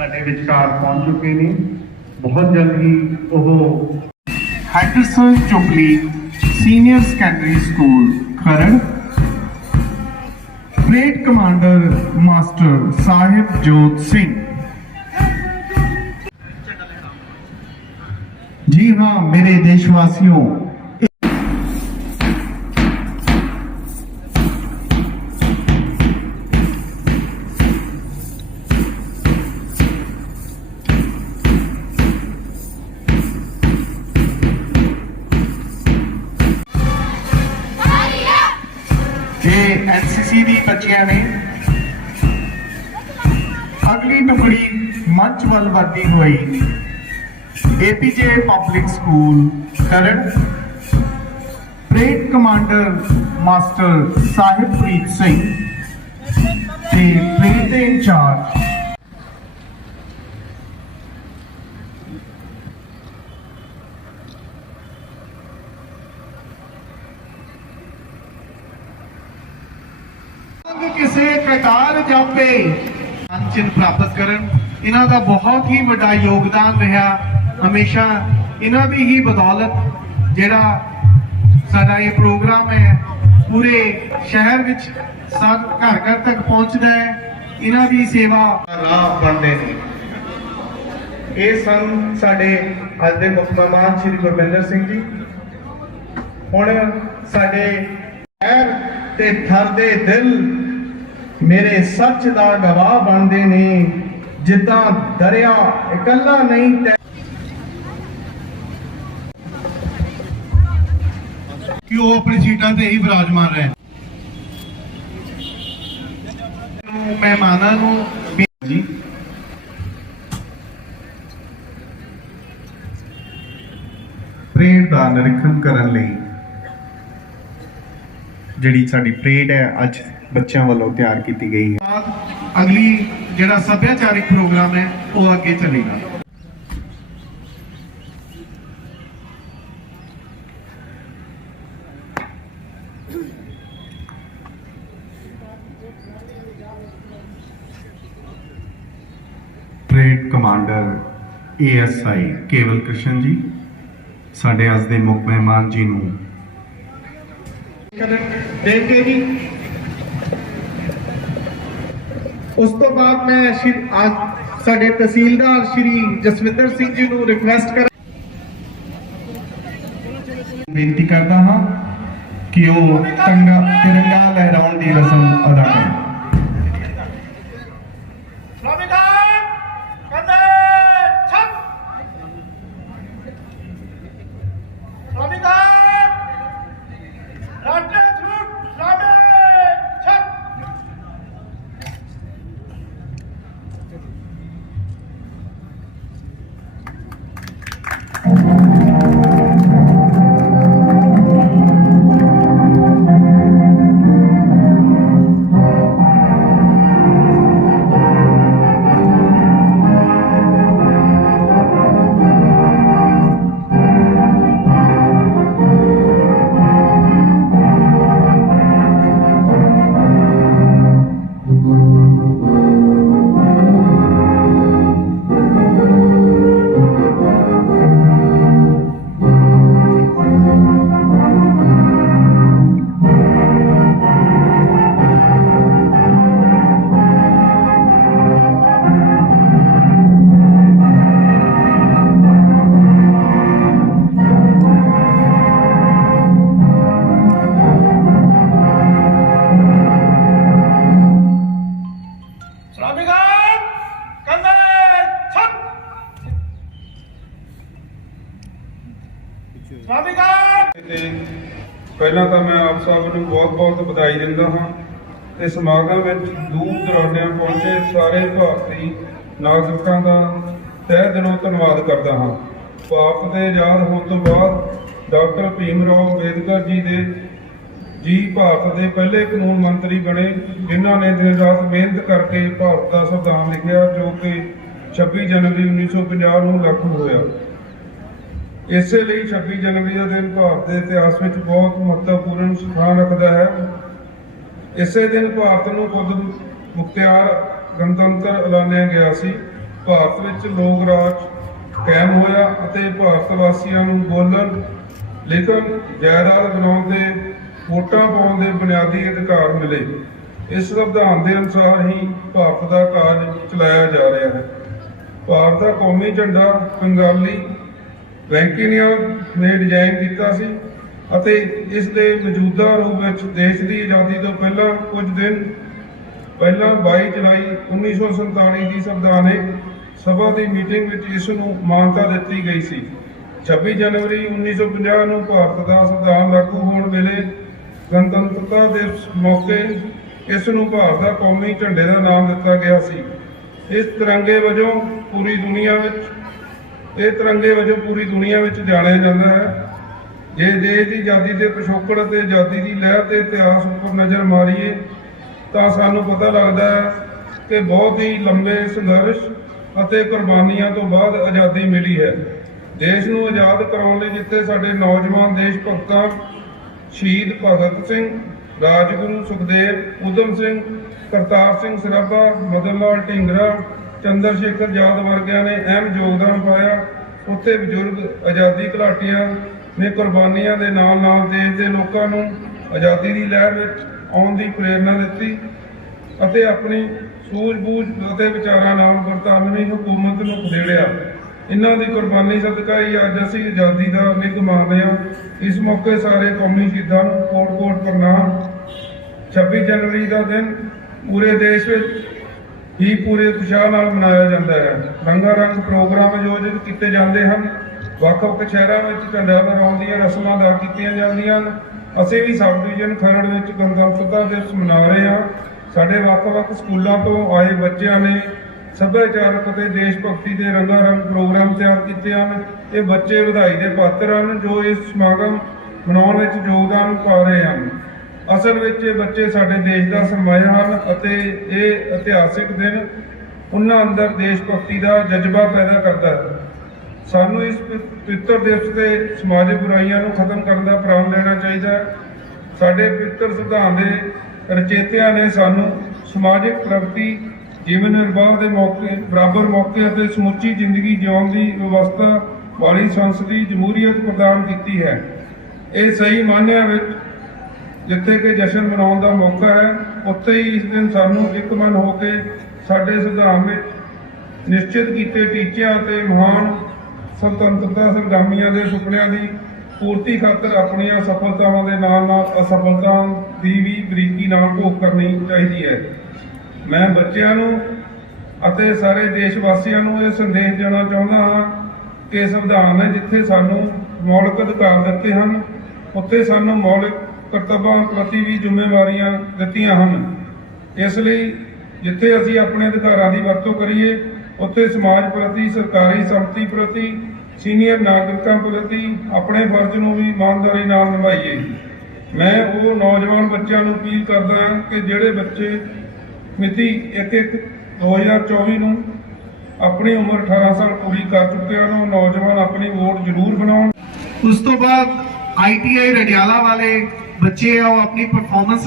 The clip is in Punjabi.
ਸਾਡੇ ਵਿਚਕਾਰ ਪਹੁੰਚ ਚੁੱਕੇ ਨੇ। ਬਹੁਤ ਜਲਦ ਹੀ ਉਹ Henderson Jubilee senior secondary school Kharar. Great commander master Sahibjot Singh ji ਹਾਂ ਮੇਰੇ ਦੇਸ਼ ਐਨਸੀਸੀ ਦੀ ਬੱਚੀਆਂ ਨੇ ਅਗਲੀ ਟੁਕੜੀ ਮੰਚ ਵੱਲ ਵਧਦੀ ਹੋਈ APJ public school Kharar parade commander master Sahibpreet Singh ਤੇ ਪਰੇਡ ਦੇ ਇੰਚਾਰਜ ਅੰਗ ਕਿਸੇ ਕਟਾਰ ਜਾਪੇ ਅੰਚਨ ਪ੍ਰਾਪਤ ਕਰਨ। ਇਹਨਾਂ ਦਾ ਬਹੁਤ ਹੀ ਵੱਡਾ ਯੋਗਦਾਨ ਰਿਹਾ। ਹਮੇਸ਼ਾ ਇਹਨਾਂ ਦੀ ਹੀ ਬਦੌਲਤ ਜਿਹੜਾ ਸਾਡਾ ਇਹ ਪ੍ਰੋਗਰਾਮ ਹੈ, ਪੂਰੇ ਸ਼ਹਿਰ ਵਿੱਚ ਸਭ ਘਰ ਘਰ ਤੱਕ ਪਹੁੰਚਦਾ ਹੈ। ਇਹਨਾਂ ਦੀ ਸੇਵਾ ਦਾ ਬਣਦੇ ਨੇ। ਇਹ ਸਨ ਸਾਡੇ ਅੱਜ ਦੇ ਮੁੱਖ ਮਹਿਮਾਨ ਸ਼੍ਰੀ ਗੁਰਮਿੰਦਰ ਸਿੰਘ ਜੀ। ਹੁਣ ਸਾਡੇ ਸ਼ਹਿਰ ਤੇ ਥਰ ਦੇ ਦਿਲ ਮੇਰੇ ਸੱਚ ਦਾ ਗਵਾਹ ਬਣਦੇ ਨੇ ਜਿੱਦਾਂ ਦਰਿਆ ਇਕੱਲਾ ਨਹੀਂ ਤੈ ਕਿ ਉਹ ਆਪਣੀ ਸੀਟਾਂ ਤੇ ਹੀ ਵਿਰਾਜਮਾਨ ਰਹੇ? ਮਹਿਮਾਨਾਂ ਨੂੰ ਜੀ ਪ੍ਰੇਡ ਦਾ ਨਿਰੀਖਣ ਕਰਨ ਲਈ ਜਿਹੜੀ ਸਾਡੀ ਪਰੇਡ ਹੈ ਅੱਜ ਬੱਚਿਆਂ ਵੱਲੋਂ ਤਿਆਰ ਕੀਤੀ ਗਈ ਹੈ। ਅਗਲੀ ਜਿਹੜਾ ਸੱਭਿਆਚਾਰਿਕ ਪ੍ਰੋਗਰਾਮ ਹੈ ਉਹ ਅੱਗੇ ਚੱਲੇਗਾ। ਪਰੇਡ ਕਮਾਂਡਰ ਏਐਸਆਈ ਕੇਵਲ ਕ੍ਰਿਸ਼ਨ ਜੀ ਸਾਡੇ ਅੱਜ ਦੇ ਮੁੱਖ ਮਹਿਮਾਨ ਜੀ ਨੂੰ ਕਰਨ ਦੇਣਗੇ ਜੀ। ਉਸ ਤੋਂ ਬਾਅਦ ਮੈਂ ਅੱਜ ਸਾਡੇ ਤਹਿਸੀਲਦਾਰ ਸ਼੍ਰੀ ਜਸਵਿੰਦਰ ਸਿੰਘ ਜੀ ਨੂੰ ਰਿਕਵੈਸਟ ਕਰ ਬੇਨਤੀ ਕਰਦਾ ਹਾਂ ਕਿ ਉਹ ਤੰਗਾ ਤਿਰੰਗਾ ਲਹਿਰਾਉਣ ਦੀ ਰਸਮ ਅਦਾ ਕਰਨ ਪਹਿਲਾਂ ਤਾਂ ਮੈਂ ਆਪ ਸਭ ਨੂੰ ਬਹੁਤ-ਬਹੁਤ ਵਧਾਈ ਦਿੰਦਾ ਹਾਂ ਤੇ ਸਮਾਗਮ ਵਿੱਚ ਦੂਰ ਦਰਾਡਿਆਂ ਪਹੁੰਚੇ ਸਾਰੇ ਭਾਰਤੀ ਨਾਗਰਿਕਾਂ ਦਾ ਤਹਿ ਦਿਲੋਂ ਧੰਨਵਾਦ ਕਰਦਾ ਹਾਂ। ਭਾਰਤ ਦੇ ਆਜ਼ਾਦ ਹੋਣ ਤੋਂ ਬਾਅਦ ਡਾਕਟਰ ਭੀਮ ਰਾਓ ਅੰਬੇਦਕਰ ਜੀ ਦੇ ਜੀ ਭਾਰਤ ਦੇ ਪਹਿਲੇ ਕਾਨੂੰਨ ਮੰਤਰੀ ਬਣੇ, ਜਿਨ੍ਹਾਂ ਨੇ ਦਿਨ ਰਾਤ ਮਿਹਨਤ ਕਰਕੇ ਭਾਰਤ ਦਾ ਸੰਵਿਧਾਨ ਲਿਖਿਆ, ਜੋ ਕਿ 26 ਜਨਵਰੀ 1950 ਨੂੰ ਲਾਗੂ ਹੋਇਆ। ਇਸੇ ਲਈ 26 ਜਨਵਰੀ ਦਾ ਦਿਨ ਭਾਰਤ ਦੇ ਇਤਿਹਾਸ ਵਿੱਚ ਬਹੁਤ ਮਹੱਤਵਪੂਰਨ ਸਥਾਨ ਰੱਖਦਾ ਹੈ। ਇਸੇ ਦਿਨ ਭਾਰਤ ਨੂੰ ਖੁਦ ਮੁਖਤਿਆਰ ਗਣਤੰਤਰ ਐਲਾਨਿਆ ਗਿਆ ਸੀ। ਭਾਰਤ ਵਿੱਚ ਲੋਕ ਰਾਜ ਕਾਇਮ ਹੋਇਆ ਅਤੇ ਭਾਰਤ ਵਾਸੀਆਂ ਨੂੰ ਬੋਲਣ, ਲਿਖਣ, ਜਾਇਦਾਦ ਬਣਾਉਣ ਦੇ ਵੋਟਾਂ ਪਾਉਣ ਦੇ ਬੁਨਿਆਦੀ ਅਧਿਕਾਰ ਮਿਲੇ। ਇਸ ਸੰਵਿਧਾਨ ਦੇ ਅਨੁਸਾਰ ਹੀ ਭਾਰਤ ਦਾ ਕਾਰਜ ਚਲਾਇਆ ਜਾ ਰਿਹਾ ਹੈ। ਭਾਰਤ ਦਾ ਕੌਮੀ ਝੰਡਾ ਬੰਗਾਲੀ ਵੈਂਕਈਆ ਨੇ ਡਿਜ਼ਾਈਨ ਕੀਤਾ ਸੀ ਅਤੇ ਇਸ ਦੇ ਮੌਜੂਦਾ ਰੂਪ ਵਿੱਚ ਦੇਸ਼ ਦੀ ਆਜ਼ਾਦੀ ਤੋਂ ਪਹਿਲਾਂ ਕੁਝ ਦਿਨ ਪਹਿਲਾਂ 22 ਜੁਲਾਈ 1947 ਦੀ ਸੰਵਿਧਾਨਿਕ ਸਭਾ ਦੀ ਮੀਟਿੰਗ ਵਿੱਚ ਇਸ ਨੂੰ ਮਾਨਤਾ ਦਿੱਤੀ ਗਈ ਸੀ। 26 ਜਨਵਰੀ 1950 ਨੂੰ ਭਾਰਤ ਦਾ ਸੰਵਿਧਾਨ ਲਾਗੂ ਹੋਣ ਵੇਲੇ ਗਣਤੰਤਰਤਾ ਦਿਵਸ ਮੌਕੇ ਇਸ ਨੂੰ ਭਾਰਤ ਦਾ ਕੌਮੀ ਝੰਡੇ ਦਾ ਨਾਮ ਦਿੱਤਾ ਗਿਆ ਸੀ। ਇਸ ਤਿਰੰਗੇ ਵਜੋਂ ਪੂਰੀ ਦੁਨੀਆ ਵਿੱਚ ਇਹ ਤਿਰੰਗੇ ਵਜੋਂ ਪੂਰੀ ਦੁਨੀਆ ਵਿੱਚ ਜਾਣਿਆ ਜਾਂਦਾ ਹੈ। ਜੇ ਦੇਸ਼ ਦੀ ਆਜ਼ਾਦੀ ਦੇ ਪਿਛੋਕੜ ਅਤੇ ਆਜ਼ਾਦੀ ਦੀ ਲਹਿਰ ਦੇ ਇਤਿਹਾਸ ਉੱਪਰ ਨਜ਼ਰ ਮਾਰੀਏ, ਤਾਂ ਸਾਨੂੰ ਪਤਾ ਲੱਗਦਾ ਹੈ ਕਿ ਬਹੁਤ ਹੀ ਲੰਬੇ ਸੰਘਰਸ਼ ਅਤੇ ਕੁਰਬਾਨੀਆਂ ਤੋਂ ਬਾਅਦ ਆਜ਼ਾਦੀ ਮਿਲੀ ਹੈ। ਦੇਸ਼ ਨੂੰ ਆਜ਼ਾਦ ਕਰਾਉਣ ਲਈ ਜਿੱਥੇ ਸਾਡੇ ਨੌਜਵਾਨ ਦੇਸ਼ ਭਗਤਾਂ ਸ਼ਹੀਦ ਭਗਤ ਸਿੰਘ, ਰਾਜਗੁਰੂ ਸੁਖਦੇਵ ਉਦਮ ਸਿੰਘ, ਕਰਤਾਰ ਸਿੰਘ ਸਰਾਭਾ, ਮਦਨ ਲਾਲ ਢੀਂਗਰਾ ਚੰਦਰ ਸ਼ੇਖਰ ਯਾਦ ਵਰਗਿਆਂ ਨੇ ਅਹਿਮ ਯੋਗਦਾਨ ਪਾਇਆ। ਉੱਥੇ ਬਜ਼ੁਰਗ ਆਜ਼ਾਦੀ ਘੁਲਾਟੀਆਂ ਨੇ ਕੁਰਬਾਨੀਆਂ ਦੇ ਨਾਲ ਨਾਲ ਦੇਸ਼ ਦੇ ਲੋਕਾਂ ਨੂੰ ਆਜ਼ਾਦੀ ਦੀ ਲਹਿਰ ਵਿੱਚ ਆਉਣ ਦੀ ਪ੍ਰੇਰਣਾ ਦਿੱਤੀ ਅਤੇ ਆਪਣੀ ਸੂਝ-ਬੂਝ ਅਤੇ ਵਿਚਾਰਾਂ ਨਾਲ ਬਰਤਾਨਵੀ ਹਕੂਮਤ ਨੂੰ ਖਦੇੜਿਆ। ਇਹਨਾਂ ਦੀ ਕੁਰਬਾਨੀ ਸਦਕਾ ਹੀ ਅੱਜ ਅਸੀਂ ਆਜ਼ਾਦੀ ਦਾ ਨਿੱਘ ਮਾਣਦੇ ਹਾਂ। ਇਸ ਮੌਕੇ ਸਾਰੇ ਕੌਮੀ ਸ਼ਹੀਦਾਂ ਨੂੰ ਕੋਟ-ਕੋਟ ਪ੍ਰਣਾਮ। 26 ਜਨਵਰੀ ਦਾ ਦਿਨ ਪੂਰੇ ਦੇਸ਼ ਵਿੱਚ ਹੀ ਪੂਰੇ ਉਤਸ਼ਾਹ ਨਾਲ ਮਨਾਇਆ ਜਾਂਦਾ ਹੈ। ਰੰਗਾ ਰੰਗ ਪ੍ਰੋਗਰਾਮ ਆਯੋਜਿਤ ਕੀਤੇ ਜਾਂਦੇ ਹਨ। ਵੱਖ-ਵੱਖ ਸ਼ਹਿਰਾਂ ਵਿੱਚ ਝੰਡਾ ਲਹਿਰਾਉਣ ਦੀਆਂ ਰਸਮਾਂ ਅਦਾ ਕੀਤੀਆਂ ਜਾਂਦੀਆਂ ਹਨ। ਅਸੀਂ ਵੀ ਸਬ ਡਿਵੀਜ਼ਨ ਖਰੜ ਵਿੱਚ ਗਣਤੰਤਰਤਾ ਦਿਵਸ ਮਨਾ ਰਹੇ ਹਾਂ। ਸਾਡੇ ਵੱਖ-ਵੱਖ ਸਕੂਲਾਂ ਤੋਂ ਆਏ ਬੱਚਿਆਂ ਨੇ ਸੱਭਿਆਚਾਰਕ ਅਤੇ ਦੇਸ਼ ਭਗਤੀ ਦੇ ਰੰਗਾ ਰੰਗ ਪ੍ਰੋਗਰਾਮ ਤਿਆਰ ਕੀਤੇ ਹਨ। ਇਹ ਬੱਚੇ ਵਧਾਈ ਦੇ ਪਾਤਰ ਹਨ ਜੋ ਇਸ ਸਮਾਗਮ ਮਨਾਉਣ ਵਿੱਚ ਯੋਗਦਾਨ ਪਾ ਰਹੇ ਹਨ। ਅਸਲ ਵਿੱਚ ਇਹ ਬੱਚੇ ਸਾਡੇ ਦੇਸ਼ ਦਾ ਸਰਮਾਇਆ ਹਨ ਅਤੇ ਇਹ ਇਤਿਹਾਸਿਕ ਦਿਨ ਉਹਨਾਂ ਅੰਦਰ ਦੇਸ਼ ਭਗਤੀ ਦਾ ਜਜ਼ਬਾ ਪੈਦਾ ਕਰਦਾ ਹੈ। ਸਾਨੂੰ ਇਸ ਪ- ਪਵਿੱਤਰ ਦਿਵਸ ਤੇ ਸਮਾਜਿਕ ਬੁਰਾਈਆਂ ਨੂੰ ਖਤਮ ਕਰਨ ਦਾ ਪ੍ਰਣ ਲੈਣਾ ਚਾਹੀਦਾ ਹੈ। ਸਾਡੇ ਪਵਿੱਤਰ ਸੰਵਿਧਾਨ ਦੇ ਰਚੇਤਿਆਂ ਨੇ ਸਾਨੂੰ ਸਮਾਜਿਕ ਪ੍ਰਗਤੀ, ਜੀਵਨ ਨਿਰਵਾਹ ਦੇ ਮੌਕੇ, ਬਰਾਬਰ ਮੌਕੇ ਅਤੇ ਸਮੁੱਚੀ ਜ਼ਿੰਦਗੀ ਜਿਉਣ ਦੀ ਵਿਵਸਥਾ ਵਾਲੀ ਸੰਸਦੀ ਜਮਹੂਰੀਅਤ ਪ੍ਰਦਾਨ ਕੀਤੀ ਹੈ। ਇਹ ਸਹੀ ਮਾਨਿਆਂ ਵਿੱਚ ਜਿੱਥੇ ਕਿ ਜਸ਼ਨ ਮਨਾਉਣ ਦਾ ਮੌਕਾ ਹੈ, ਉੱਥੇ ਹੀ ਇਸ ਦਿਨ ਸਾਨੂੰ ਇੱਕ ਮਨ ਹੋ ਕੇ ਸਾਡੇ ਸੰਵਿਧਾਨ ਵਿੱਚ ਨਿਸ਼ਚਿਤ ਕੀਤੇ ਟੀਚਿਆਂ ਅਤੇ ਮਹਾਨ ਸੁਤੰਤਰਤਾ ਸੰਗਰਾਮੀਆਂ ਦੇ ਸੁਪਨਿਆਂ ਦੀ ਪੂਰਤੀ ਖਾਤਰ ਆਪਣੀਆਂ ਸਫਲਤਾਵਾਂ ਦੇ ਨਾਲ ਨਾਲ ਅਸਫਲਤਾਵਾਂ ਦੀ ਵੀ ਬਰੀਕੀ ਨਾਲ ਭੋਗ ਕਰਨੀ ਚਾਹੀਦੀ ਹੈ। ਮੈਂ ਬੱਚਿਆਂ ਨੂੰ ਅਤੇ ਸਾਰੇ ਦੇਸ਼ ਵਾਸੀਆਂ ਨੂੰ ਇਹ ਸੰਦੇਸ਼ ਦੇਣਾ ਚਾਹੁੰਦਾ ਹਾਂ ਕਿ ਸੰਵਿਧਾਨ ਨੇ ਜਿੱਥੇ ਸਾਨੂੰ ਮੌਲਿਕ ਅਧਿਕਾਰ ਦਿੱਤੇ ਹਨ, ਉੱਥੇ ਸਾਨੂੰ ਮੌਲਿਕ ਕਰਤੱਵਾਂ ਪ੍ਰਤੀ ਵੀ ਜ਼ਿੰਮੇਵਾਰੀਆਂ ਦਿੱਤੀਆਂ ਹਨ। ਇਸ ਲਈ ਜਿੱਥੇ ਅਸੀਂ ਆਪਣੇ ਅਧਿਕਾਰਾਂ ਦੀ ਵਰਤੋਂ ਕਰੀਏ, ਉੱਥੇ ਸਮਾਜ ਪ੍ਰਤੀ, ਸਰਕਾਰੀ ਸੰਪਤੀ ਪ੍ਰਤੀ, ਸੀਨੀਅਰ ਨਾਗਰਿਕਾਂ ਪ੍ਰਤੀ ਆਪਣੇ ਫਰਜ਼ ਨੂੰ ਵੀ ਇਮਾਨਦਾਰੀ ਨਾਲ ਨਿਭਾਈਏ। ਮੈਂ ਉਹ ਨੌਜਵਾਨ ਬੱਚਿਆਂ ਨੂੰ ਅਪੀਲ ਕਰਦਾ ਹਾਂ ਕਿ ਜਿਹੜੇ ਬੱਚੇ ਮਿਤੀ 1/1/2024 ਨੂੰ ਆਪਣੀ ਉਮਰ 18 ਸਾਲ ਪੂਰੀ ਕਰ ਚੁੱਕੇ ਹਨ, ਉਹ ਨੌਜਵਾਨ ਆਪਣੀ ਵੋਟ ਜ਼ਰੂਰ ਬਣਾਉਣ। ਉਸ ਤੋਂ ਬਾਅਦ ਆਈਟੀਆਈ ਰਡਿਆਲਾ ਵਾਲੇ ਬੱਚੇ ਆ ਉਹ ਆਪਣੀ ਪਰਫਾਰਮੈਂਸ